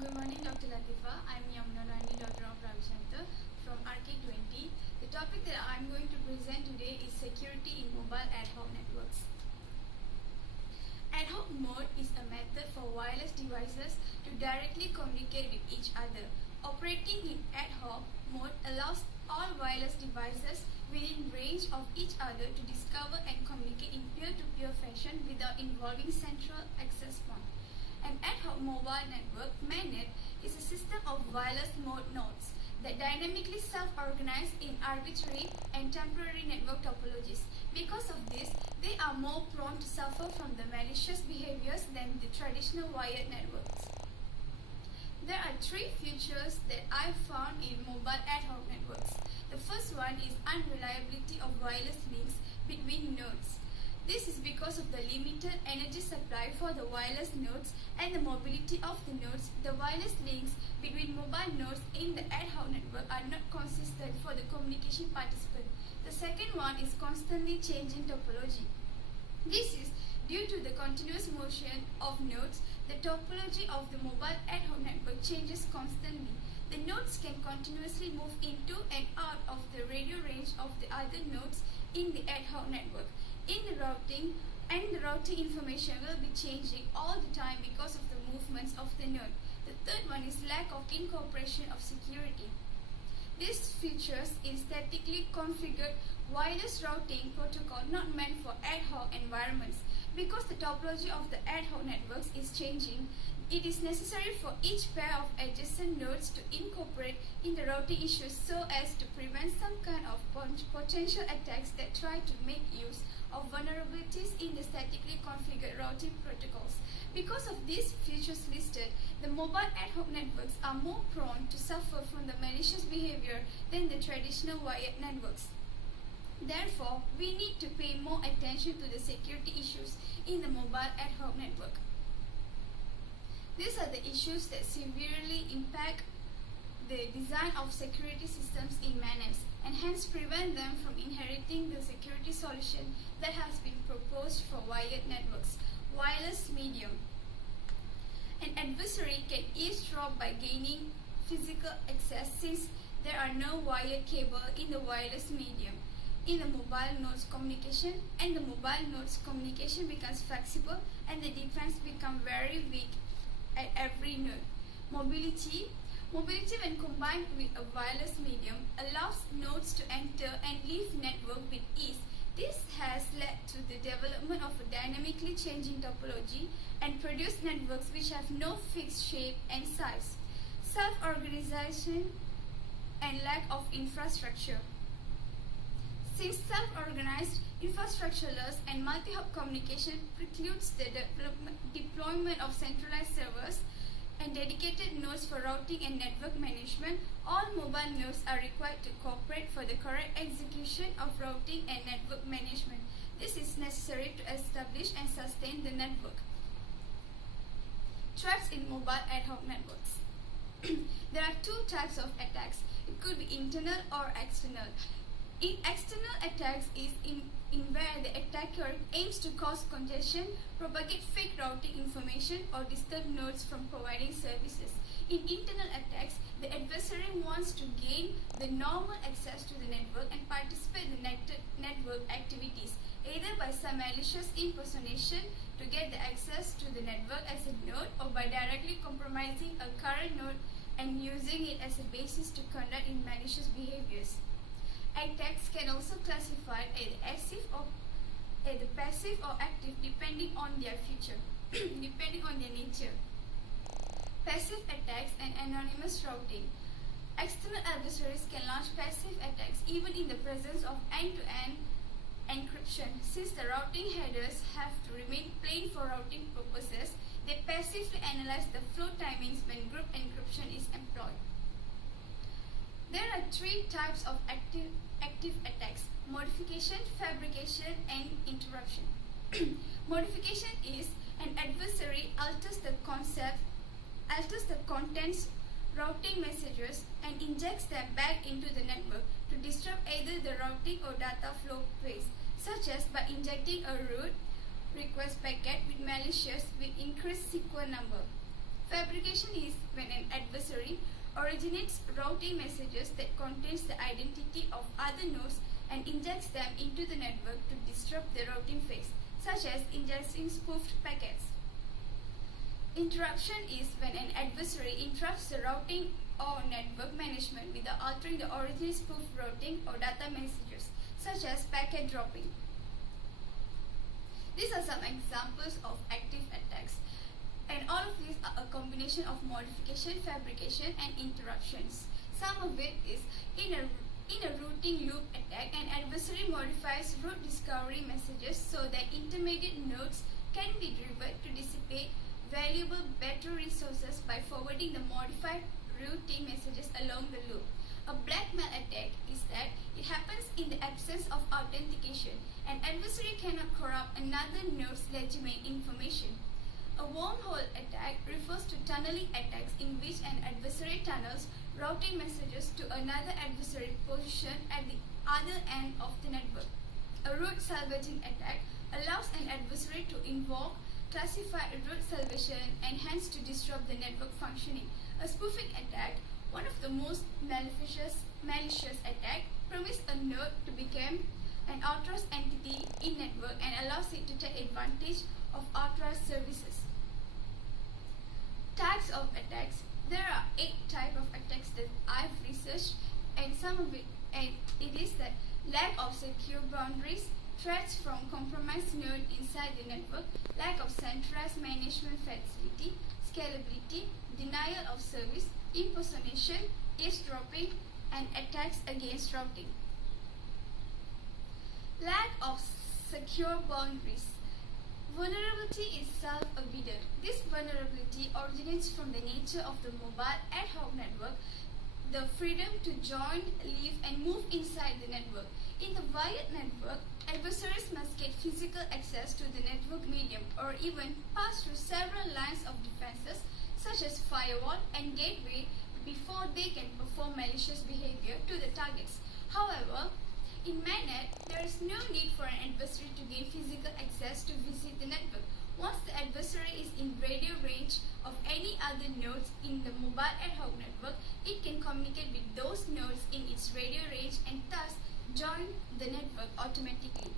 Good morning, Dr. Latifa. I'm Yamuna Rani, daughter of Ravi Shankar from RK20. The topic that I'm going to present today is security in mobile ad hoc networks. Ad hoc mode is a method for wireless devices to directly communicate with each other. Operating in ad hoc mode allows all wireless devices within range of each other to discover and communicate in peer-to-peer fashion without involving central access point. An ad hoc mobile network, MANET, is a system of wireless mode nodes that dynamically self-organize in arbitrary and temporary network topologies. Because of this, they are more prone to suffer from the malicious behaviors than the traditional wired networks. There are three features that I found in mobile ad hoc networks. The first one is unreliability of wireless links between nodes. This is because of the limited energy supply for the wireless nodes and the mobility of the nodes. The wireless links between mobile nodes in the ad hoc network are not consistent for the communication participant. The second one is constantly changing topology. This is due to the continuous motion of nodes. The topology of the mobile ad hoc network changes constantly. The nodes can continuously move into and out of the radio range of the other nodes in the ad hoc network. In the routing information will be changing all the time because of the movements of the node. The third one is lack of incorporation of security. This features in statically configured wireless routing protocol not meant for ad hoc environments. Because the topology of the ad hoc networks is changing, it is necessary for each pair of adjacent nodes to incorporate in the routing issues so as to prevent some kind of potential attacks that try to make use of vulnerabilities in the statically configured routing protocols. Because of these features listed, the mobile ad hoc networks are more prone to suffer from the malicious behavior than the traditional wired networks. Therefore, we need to pay more attention to the security issues in the mobile ad hoc network. These are the issues that severely impact the design of security systems in MANETs and hence prevent them from inheriting the security solution that has been proposed for wired networks. Wireless medium. An adversary can eavesdrop by gaining physical access since there are no wired cable in the wireless medium. In the mobile nodes communication, and the mobile nodes communication becomes flexible and the defense becomes very weak at every node. Mobility when combined with a wireless medium allows nodes to enter and leave network with ease. This has led to the development of a dynamically changing topology and produced networks which have no fixed shape and size. Self-organization and lack of infrastructure. Since self-organized, infrastructureless and multi-hop communication precludes the deployment of centralized servers and dedicated nodes for routing and network management, all mobile nodes are required to cooperate for the correct execution of routing and network management. This is necessary to establish and sustain the network. Threats in mobile ad hoc networks. There are two types of attacks. It could be internal or external. In external attacks is in where the attacker aims to cause congestion, propagate fake routing information, or disturb nodes from providing services. In internal attacks, the adversary wants to gain the normal access to the network and participate in the network activities, either by some malicious impersonation to get the access to the network as a node, or by directly compromising a current node and using it as a basis to conduct in malicious behaviors. Attacks can also classify as the passive or active depending on their nature. Passive attacks and anonymous routing. External adversaries can launch passive attacks even in the presence of end-to-end encryption. Since the routing headers have to remain plain for routing purposes, they passively analyze the flow timings when group encryption is employed. There are three types of active attacks: modification, fabrication, and interruption. Modification is an adversary alters the contents, routing messages, and injects them back into the network to disrupt either the routing or data flow paths, such as by injecting a root request packet with malicious with increased sequence number. Fabrication is when an adversary originates routing messages that contains the identity of other nodes and injects them into the network to disrupt the routing phase, such as ingesting spoofed packets. Interruption is when an adversary interrupts the routing or network management without altering the original spoof routing or data messages, such as packet dropping. These are some examples of active attacks, and all of these are a combination of modification, fabrication, and interruptions. Some of it is in a routing loop attack, an adversary modifies route discovery messages so that intermediate nodes can be driven to dissipate valuable battery resources by forwarding the modified routing messages along the loop. A blackmail attack is that it happens in the absence of authentication. An adversary cannot corrupt another node's legitimate information. A wormhole attack refers to tunneling attacks in which an adversary tunnels routing messages to another adversary positioned at the other end of the network. A route salvaging attack allows an adversary to invoke classified route salvation and hence to disrupt the network functioning. A spoofing attack, one of the most malicious attack, permits a node to become an authorized entity in network and allows it to take advantage of authorized services. Types of attacks. There are 8 types of attacks that I've researched, and it is that lack of secure boundaries, threats from compromised node inside the network, lack of centralized management facility, scalability, denial of service, impersonation, eavesdropping, and attacks against routing. Lack of secure boundaries. Vulnerability is self-evident. This vulnerability originates from the nature of the mobile ad hoc network, the freedom to join, leave, and move inside the network. In the wired network, adversaries must get physical access to the network medium or even pass through several lines of defenses such as firewall and gateway before they can perform malicious behavior to the targets. However, in MANET, there is no need for an adversary to gain physical access to visit the network. Once the adversary is in radio range of any other nodes in the mobile ad hoc network, it can communicate with those nodes in its radio range and thus join the network automatically.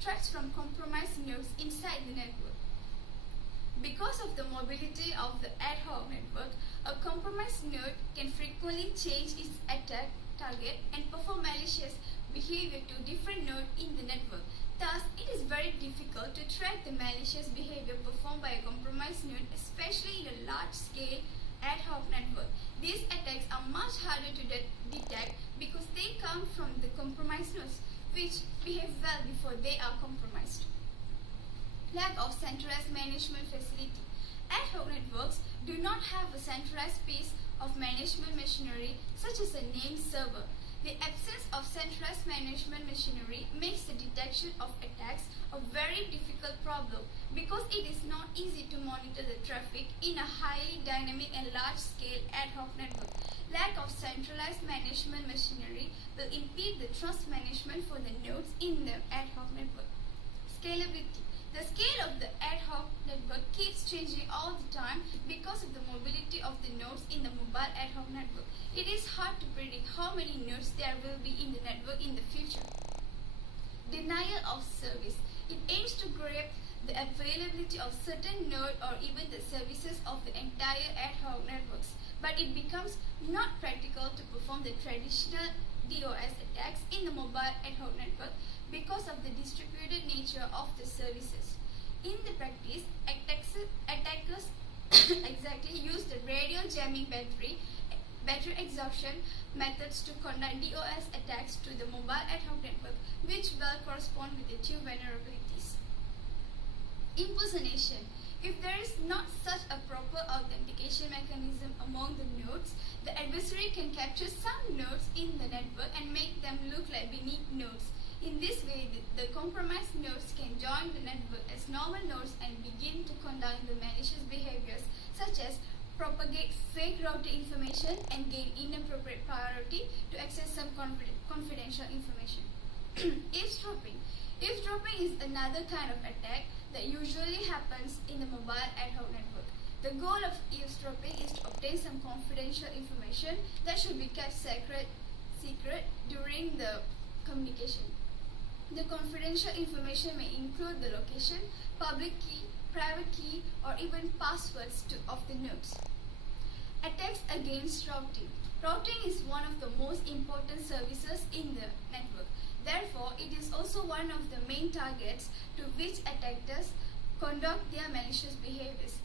Threats from compromised nodes inside the network. Because of the mobility of the ad hoc network, a compromised node can frequently change its attack target and perform malicious behavior to different nodes in the network. Thus, it is very difficult to track the malicious behavior performed by a compromised node, especially in a large-scale ad hoc network. These attacks are much harder to detect because they come from the compromised nodes, which behave well before they are compromised. Lack of centralized management facility. Ad hoc networks do not have a centralized piece of management machinery such as a named server. The absence of centralized management machinery makes the detection of attacks a very difficult problem because it is not easy to monitor the traffic in a highly dynamic and large-scale ad hoc network. Lack of centralized management machinery will impede the trust management for the nodes in the ad hoc network. Scalability. The scale of the ad hoc network keeps changing all the time because of the mobility of the nodes in the mobile ad hoc network. It is hard to predict how many nodes there will be in the network in the future. Denial of service. It aims to grab the availability of certain node or even the services of the entire ad hoc networks, but it becomes not practical to perform the traditional DOS attacks in the mobile ad hoc network because of the distributed nature of the services. In the practice, attackers exactly use the radio jamming battery exhaustion methods to conduct DOS attacks to the mobile ad hoc network, which well correspond with the two vulnerabilities. Impersonation. If there is not such a proper authentication mechanism among the nodes, the adversary can capture some nodes in the network and make them look like unique nodes. In this way, the compromised nodes can join the network as normal nodes and begin to conduct the malicious behaviors such as propagate fake routing information and gain inappropriate priority to access some confidential information. Eavesdropping. Eavesdropping is another kind of attack that usually happens in the mobile ad hoc network. The goal of eavesdropping is to obtain some confidential information that should be kept secret during the communication. The confidential information may include the location, public key, private key, or even passwords of the nodes. Attacks against routing. Routing is one of the most important services in the network. Therefore, it is also one of the main targets to which attackers conduct their malicious behaviors.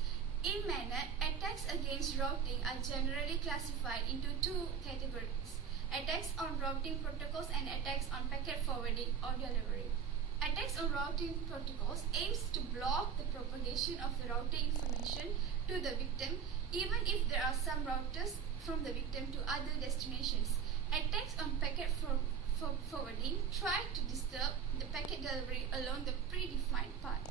In manner, attacks against routing are generally classified into two categories: attacks on routing protocols and attacks on packet forwarding or delivery. Attacks on routing protocols aims to block the propagation of the routing information to the victim, even if there are some routers from the victim to other destinations. Attacks on packet forwarding try to disturb the packet delivery along the predefined path.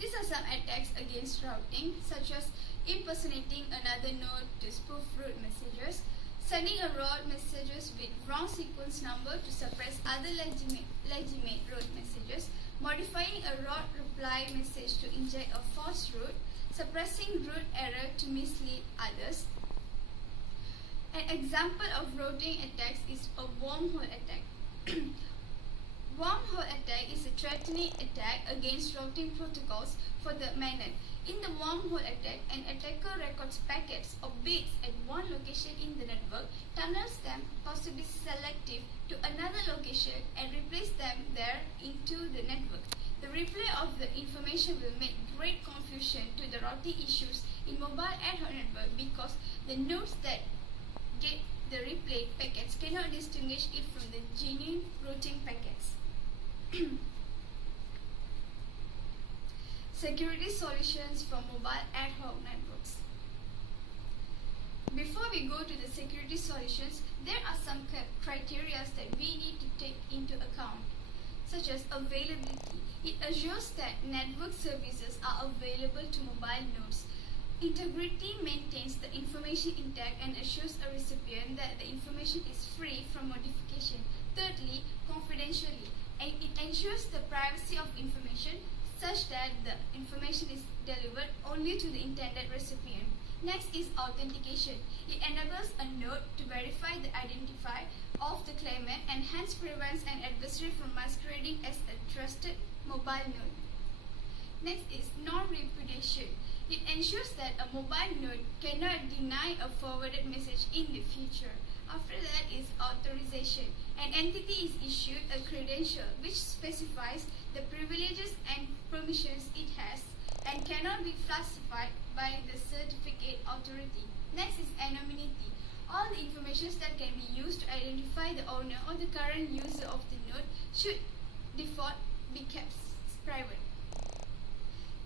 These are some attacks against routing, such as impersonating another node to spoof root messages, sending a route messages with wrong sequence number to suppress other legitimate route messages, modifying a route reply message to inject a false route, suppressing route error to mislead others. An example of routing attacks is a wormhole attack. Wormhole attack is a threatening attack against routing protocols for the mainnet. In the wormhole attack, an attacker records packets or bits at one location in the network, tunnels them, possibly selective, to another location and replaces them there into the network. The replay of the information will make great confusion to the routing issues in mobile ad hoc network because the nodes that get the replayed packets cannot distinguish it from the genuine routing packets. Security solutions for mobile ad hoc networks. Before we go to the security solutions, there are some criteria that we need to take into account, such as availability. It assures that network services are available to mobile nodes. Integrity maintains the information intact and assures a recipient that the information is free from modification. Thirdly, confidentiality. It ensures the privacy of information such that the information is delivered only to the intended recipient. Next is authentication. It enables a node to verify the identity of the claimant and hence prevents an adversary from masquerading as a trusted mobile node. Next is non-repudiation. It ensures that a mobile node cannot deny a forwarded message in the future. After that is authorization. An entity is issued a credential which specifies the privileges and permissions it has and cannot be falsified by the certificate authority. Next is anonymity. All the information that can be used to identify the owner or the current user of the node should default be kept private.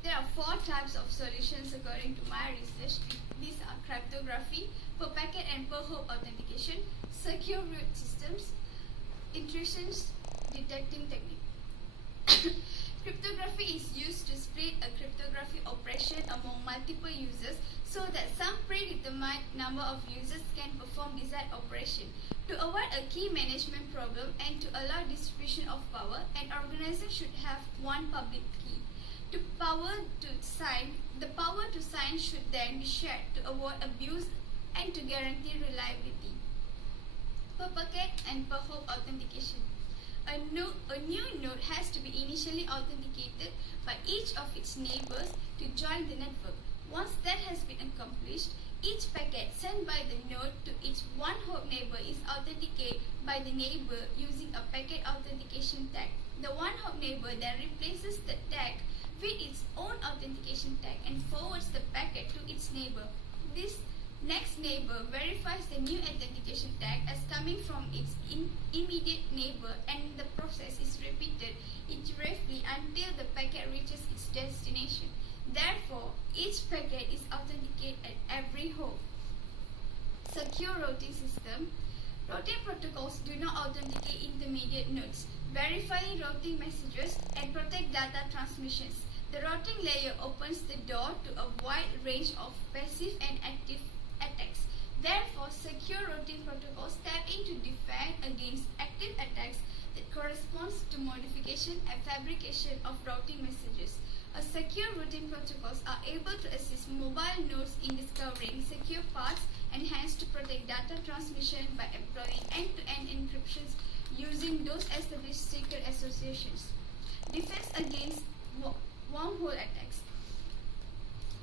There are 4 types of solutions according to my research. These are cryptography, per packet and per hop authentication, secure root systems, intrusions detecting technique. Cryptography is used to split a cryptography operation among multiple users so that some predetermined number of users can perform desired operation. To avoid a key management problem and to allow distribution of power, an organizer should have one public key. The power to sign should then be shared to avoid abuse and to guarantee reliability. Per packet and per hop authentication. A new node has to be initially authenticated by each of its neighbors to join the network. Once that has been accomplished, each packet sent by the node to its one hop neighbor is authenticated by the neighbor using a packet authentication tag. The one hop neighbor then replaces the tag with its own authentication tag and forwards the packet to its neighbor. This next neighbor verifies the new authentication tag as coming from its immediate neighbor, and the process is repeated iteratively until the packet reaches its destination. Therefore, each packet is authenticated at every hop. Secure routing system. Routing protocols do not authenticate intermediate nodes, verifying routing messages and protect data transmissions. The routing layer opens the door to a wide range of passive and active attacks. Therefore, secure routing protocols tap in to defend against active attacks that corresponds to modification and fabrication of routing messages. A secure routing protocols are able to assist mobile nodes in discovering secure paths and hence to protect data transmission by employing end-to-end encryptions using those established secret associations. Defense against wormhole attacks.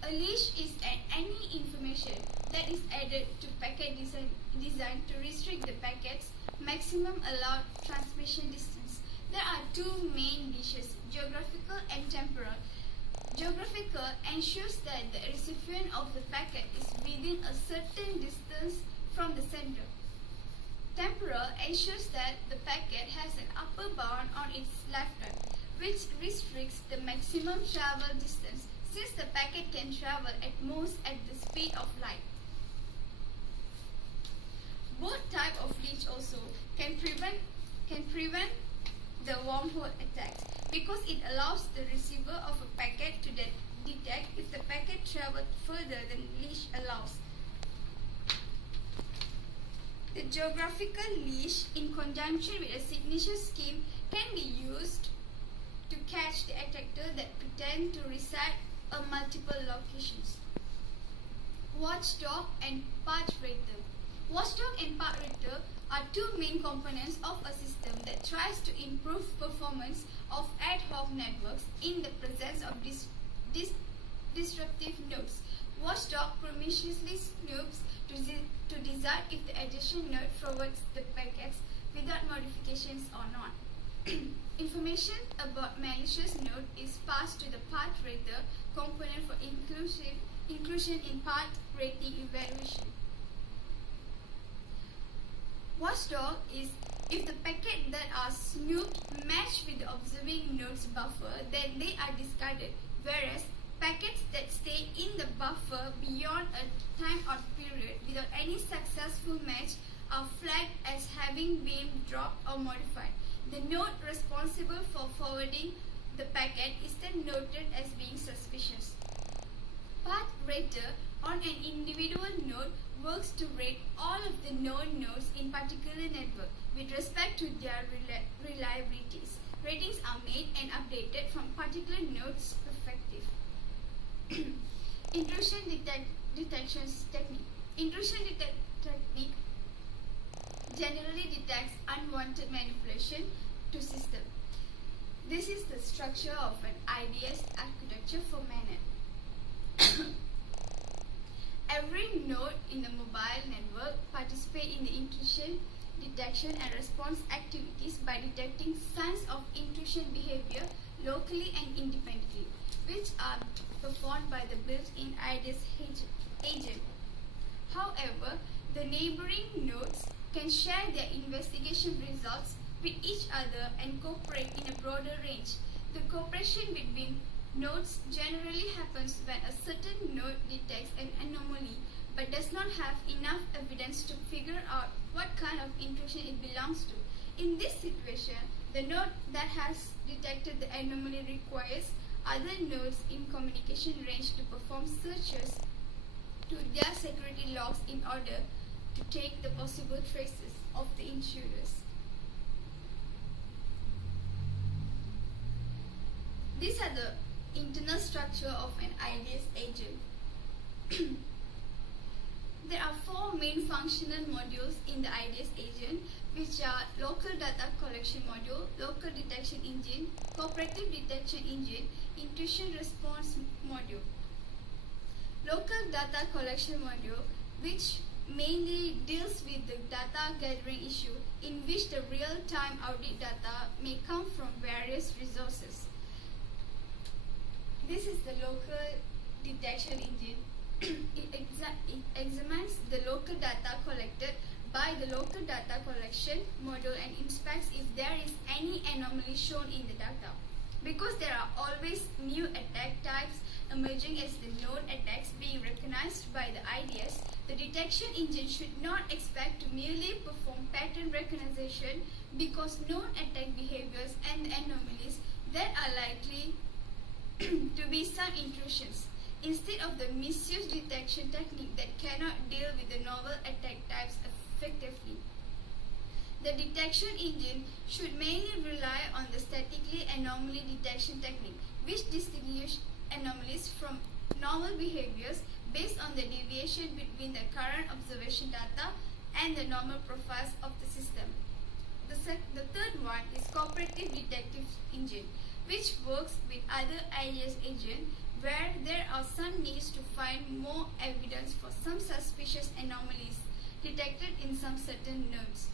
A leash is any information that is added to packet designed to restrict the packet's maximum allowed transmission distance. There are two main leashes, geographical and temporal. Geographical ensures that the recipient of the packet is within a certain distance from the sender. Temporal ensures that the packet has an upper bound on its lifetime, which restricts the maximum travel distance since the packet can travel at most at the speed of light. Both types of leash also can prevent the wormhole attacks because it allows the receiver of a packet to detect if the packet traveled further than leash allows. The geographical leash in conjunction with a signature scheme can be used to catch the attacker that pretend to reside at multiple locations. Watchdog and path rater. Watchdog and path rater are two main components of a system that tries to improve performance of ad hoc networks in the presence of disruptive nodes. Watchdog promiscuously snoops to decide if the adjacent node forwards the packets without modifications or not. Information about malicious node is passed to the path rater component for inclusion in path rating evaluation. Watchdog is if the packets that are snooped match with the observing node's buffer, then they are discarded, whereas packets that stay in the buffer beyond a timeout period without any successful match are flagged as having been dropped or modified. The node responsible for forwarding the packet is then noted as being suspicious. Path rater on an individual node works to rate all of the known nodes in particular network with respect to their reliabilities. Ratings are made and updated from particular node's perspective. Intrusion detection technique. Intrusion technique generally detects unwanted manipulation to system. This is the structure of an IDS architecture for MANET. Every node in the mobile network participates in the intrusion detection and response activities by detecting signs of intrusion behavior locally and independently, which are performed by the built-in IDS agent. However, the neighboring nodes can share their investigation results with each other and cooperate in a broader range. The cooperation between nodes generally happens when a certain node detects an anomaly but does not have enough evidence to figure out what kind of intrusion it belongs to. In this situation, the node that has detected the anomaly requires other nodes in communication range to perform searches to their security logs in order to take the possible traces of the intruders. These are the internal structure of an IDS agent. There are four main functional modules in the IDS agent, which are local data collection module, local detection engine, cooperative detection engine, intrusion response module. Local data collection module, which mainly deals with the data gathering issue in which the real-time audit data may come from various resources. This is the local detection engine. It examines the local data collected by the local data collection module and inspects if there is any anomaly shown in the data. Because there are always new attack types emerging as the known attacks being recognized by the IDS, the detection engine should not expect to merely perform pattern recognition because known attack behaviors and anomalies that are likely to be some intrusions, instead of the misuse detection technique that cannot deal with the novel attack types effectively. The detection engine should mainly rely on the statically anomaly detection technique, which anomalies from normal behaviors based on the deviation between the current observation data and the normal profiles of the system. The third one is cooperative detective engine, which works with other IDS agents where there are some needs to find more evidence for some suspicious anomalies detected in some certain nodes.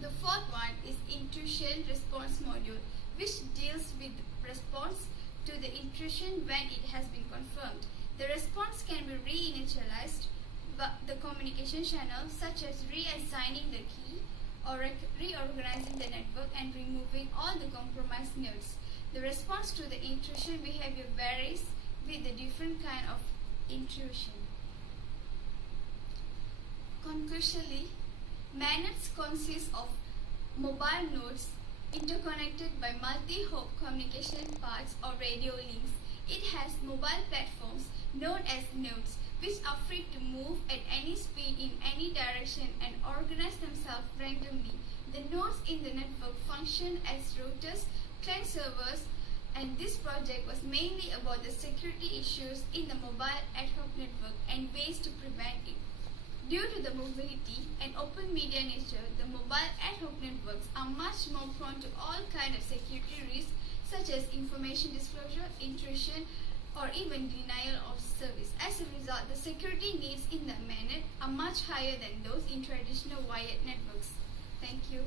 The fourth one is intrusion response module, which deals with response to the intrusion when it has been confirmed. The response can be reinitialized by the communication channel, such as reassigning the key or reorganizing the network and removing all the compromised nodes. The response to the intrusion behavior varies with the different kind of intrusion. Conclusively, MANETs consist of mobile nodes interconnected by multi-hop communication paths or radio links. It has mobile platforms known as nodes, which are free to move at any speed in any direction and organize themselves randomly. The nodes in the network function as routers, client servers, and this project was mainly about the security issues in the mobile ad hoc network and ways to prevent it. Due to the mobility and open media nature, the mobile ad hoc networks are much more prone to all kinds of security risks such as information disclosure, intrusion, or even denial of service. As a result, the security needs in the MANET are much higher than those in traditional wired networks. Thank you.